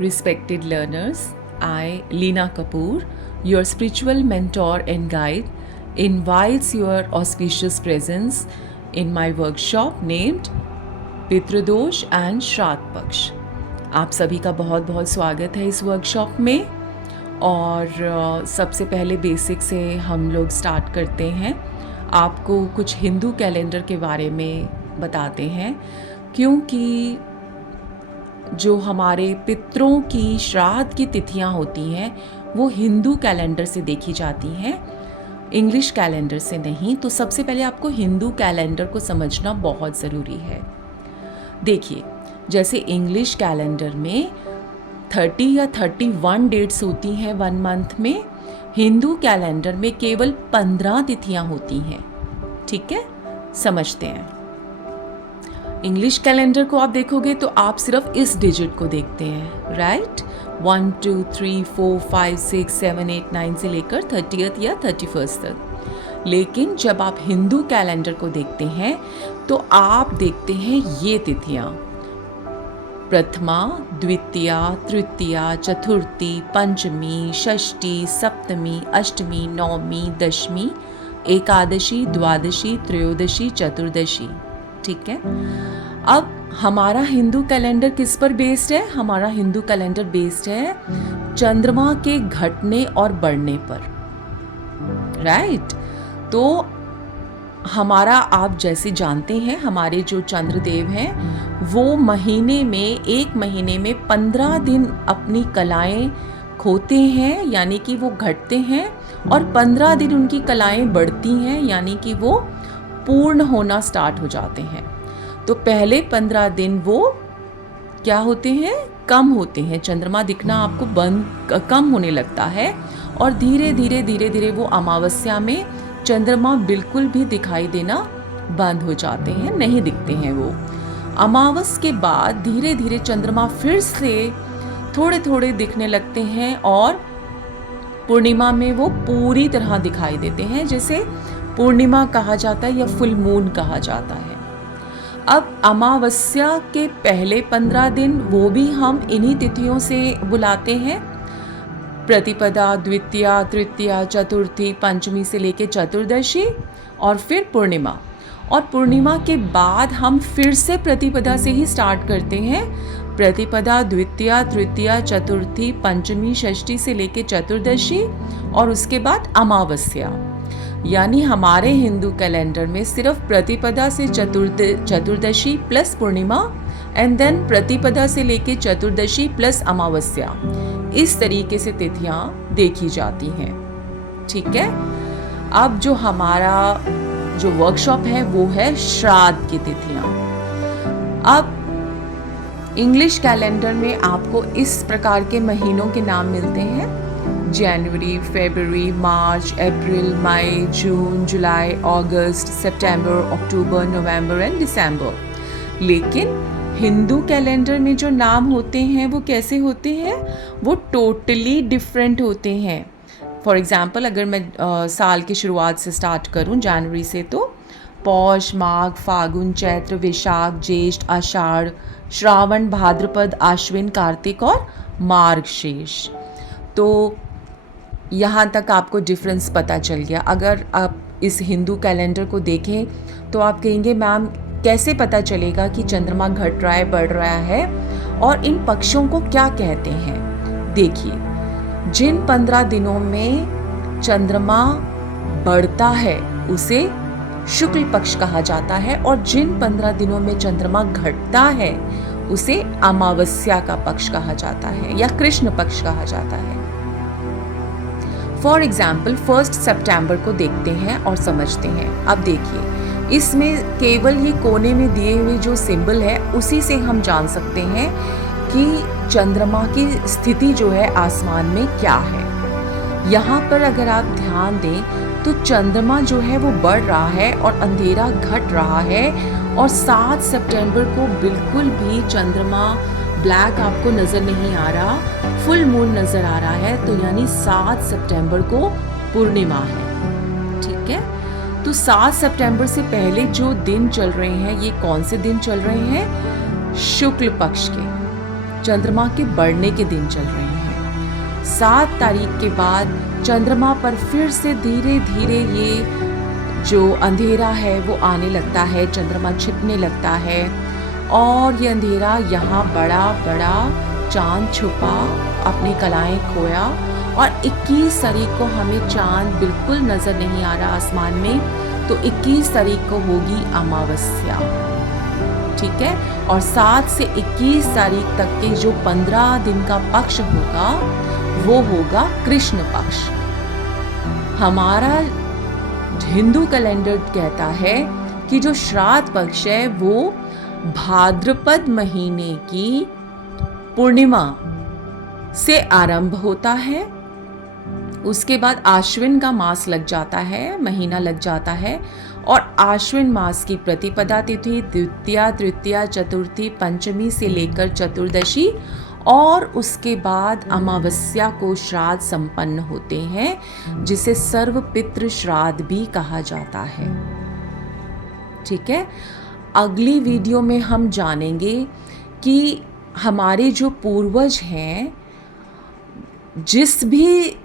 Respected learners, I, Leena Kapoor, your spiritual mentor and guide, invites your auspicious presence in my workshop named Pitrudosh and Shraddha Paksha. आप सभी का बहुत बहुत स्वागत है इस वर्कशॉप में। और सबसे पहले बेसिक से हम लोग स्टार्ट करते हैं। आपको कुछ हिंदू कैलेंडर के बारे में बताते हैं, क्योंकि जो हमारे पितरों की श्राद्ध की तिथियां होती हैं वो हिंदू कैलेंडर से देखी जाती हैं, इंग्लिश कैलेंडर से नहीं। तो सबसे पहले आपको हिंदू कैलेंडर को समझना बहुत ज़रूरी है। देखिए, जैसे इंग्लिश कैलेंडर में 30 या 31 डेट्स होती हैं 1 मंथ में, हिंदू कैलेंडर में केवल 15 तिथियां होती हैं। ठीक है, समझते हैं। इंग्लिश कैलेंडर को आप देखोगे तो आप सिर्फ इस डिजिट को देखते हैं, राइट। 1 2 3 4 5 6 7 8 9 से लेकर 30th या 31st तक। लेकिन जब आप हिंदू कैलेंडर को देखते हैं तो आप देखते हैं ये तिथियां: प्रथमा, द्वितीया, तृतीया, चतुर्थी, पंचमी, षष्ठी, सप्तमी, अष्टमी, नवमी, दशमी, एकादशी, द्वादशी, त्रयोदशी, चतुर्दशी। ठीक है। अब हमारा हिंदू कैलेंडर किस पर बेस्ड है? हमारा हिंदू कैलेंडर बेस्ड है चंद्रमा के घटने और बढ़ने पर, राइट। तो हमारा, आप जैसे जानते हैं, हमारे जो चंद्रदेव हैं वो एक महीने में 15 दिन अपनी कलाएं खोते हैं, यानी कि वो घटते हैं, और 15 दिन उनकी कलाएं बढ़ती हैं, यानी कि वो पूर्ण होना स्टार्ट हो जाते हैं। तो पहले 15 दिन वो क्या होते हैं? कम होते हैं। चंद्रमा दिखना आपको कम होने लगता है, और धीरे धीरे वो अमावस्या में चंद्रमा बिल्कुल भी दिखाई देना बंद हो जाते हैं, नहीं दिखते हैं वो। अमावस के बाद धीरे धीरे चंद्रमा फिर से थोड़े दिखने लगते हैं, और पूर्णिमा में वो पूरी तरह दिखाई देते हैं, जैसे पूर्णिमा कहा जाता है या फुल मून कहा जाता है। अब अमावस्या के पहले 15 दिन वो भी हम इन्हीं तिथियों से बुलाते हैं: प्रतिपदा, द्वितीया, तृतीया, चतुर्थी, पंचमी से लेके चतुर्दशी, और फिर पूर्णिमा। और पूर्णिमा के बाद हम फिर से प्रतिपदा से ही स्टार्ट करते हैं। प्रतिपदा, द्वितीया, तृतीया, चतुर्थी, पंचमी, षष्ठी से लेके चतुर्दशी, और उसके बाद अमावस्या। यानी हमारे हिंदू कैलेंडर में सिर्फ प्रतिपदा से चतुर्दशी प्लस पूर्णिमा, एंड देन प्रतिपदा से लेके चतुर्दशी प्लस अमावस्या, इस तरीके से तिथियां देखी जाती हैं। ठीक है। अब जो हमारा जो वर्कशॉप है वो है श्राद्ध की तिथियां। अब इंग्लिश कैलेंडर में आपको इस प्रकार के महीनों के नाम मिलते हैं: जनवरी, फरवरी, मार्च, अप्रैल, मई, जून, जुलाई, अगस्त, सितंबर, अक्टूबर, नवंबर एंड दिसंबर। लेकिन हिंदू कैलेंडर में जो नाम होते हैं वो कैसे होते हैं? वो टोटली डिफरेंट होते हैं। फॉर एग्जाम्पल, अगर मैं साल की शुरुआत से स्टार्ट करूं जनवरी से, तो पौष, माघ, फागुन, चैत्र, वैशाख, ज्येष्ठ, आषाढ़, श्रावण, भाद्रपद, आश्विन, कार्तिक और मार्गशीर्ष। तो यहाँ तक आपको डिफरेंस पता चल गया। अगर आप इस हिंदू कैलेंडर को देखें तो आप कहेंगे, मैम कैसे पता चलेगा कि चंद्रमा घट रहा है, बढ़ रहा है, और इन पक्षों को क्या कहते हैं? देखिए, जिन 15 दिनों में चंद्रमा बढ़ता है उसे शुक्ल पक्ष कहा जाता है, और जिन 15 दिनों में चंद्रमा घटता है उसे अमावस्या का पक्ष कहा जाता है या कृष्ण पक्ष कहा जाता है। फॉर एग्जाम्पल, 1 सितंबर को देखते हैं और समझते हैं। अब देखिए, इसमें केवल ये कोने में दिए हुए जो सिंबल है उसी से हम जान सकते हैं कि चंद्रमा की स्थिति जो है आसमान में क्या है। यहाँ पर अगर आप ध्यान दें तो चंद्रमा जो है वो बढ़ रहा है और अंधेरा घट रहा है, और 7 सितंबर को बिल्कुल भी चंद्रमा ब्लैक आपको नज़र नहीं आ रहा, फुल मून नज़र आ रहा है। तो यानी 7 सितंबर को पूर्णिमा है। ठीक है। तो 7 सितंबर से पहले जो दिन चल रहे हैं, ये कौन से दिन चल रहे हैं? शुक्ल पक्ष के। चंद्रमा के बढ़ने के दिन चल रहे हैं। 7 तारीख के बाद चंद्रमा पर फिर से धीरे धीरे ये जो अंधेरा है वो आने लगता है, चंद्रमा छिपने लगता है और ये अंधेरा यहाँ बड़ा बड़ा चांद छुपा अपनी कलाएं खोया और 21 तारीख को हमें चांद बिल्कुल नज़र नहीं आ रहा आसमान में, तो 21 तारीख को होगी अमावस्या, ठीक है। और 7 से 21 तारीख तक के जो 15 दिन का पक्ष होगा वो होगा कृष्ण पक्ष। हमारा हिंदू कैलेंडर कहता है कि जो श्राद्ध पक्ष है वो भाद्रपद महीने की पूर्णिमा से आरंभ होता है, उसके बाद आश्विन का मास लग जाता है, महीना लग जाता है और आश्विन मास की प्रतिपदा तिथि द्वितीया, तृतीया, चतुर्थी, पंचमी से लेकर चतुर्दशी और उसके बाद अमावस्या को श्राद्ध संपन्न होते हैं, जिसे सर्व पितृ श्राद्ध भी कहा जाता है, ठीक है। अगली वीडियो में हम जानेंगे कि हमारे जो पूर्वज हैं जिस भी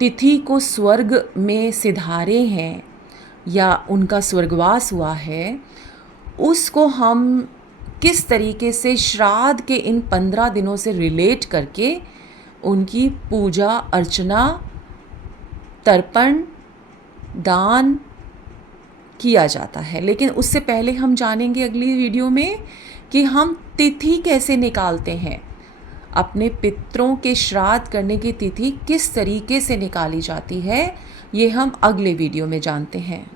तिथि को स्वर्ग में सिधारे हैं या उनका स्वर्गवास हुआ है, उसको हम किस तरीके से श्राद्ध के इन 15 दिनों से रिलेट करके उनकी पूजा अर्चना, तर्पण, दान किया जाता है। लेकिन उससे पहले हम जानेंगे अगली वीडियो में कि हम तिथि कैसे निकालते हैं, अपने पितरों के श्राद्ध करने की तिथि किस तरीके से निकाली जाती है, ये हम अगले वीडियो में जानते हैं।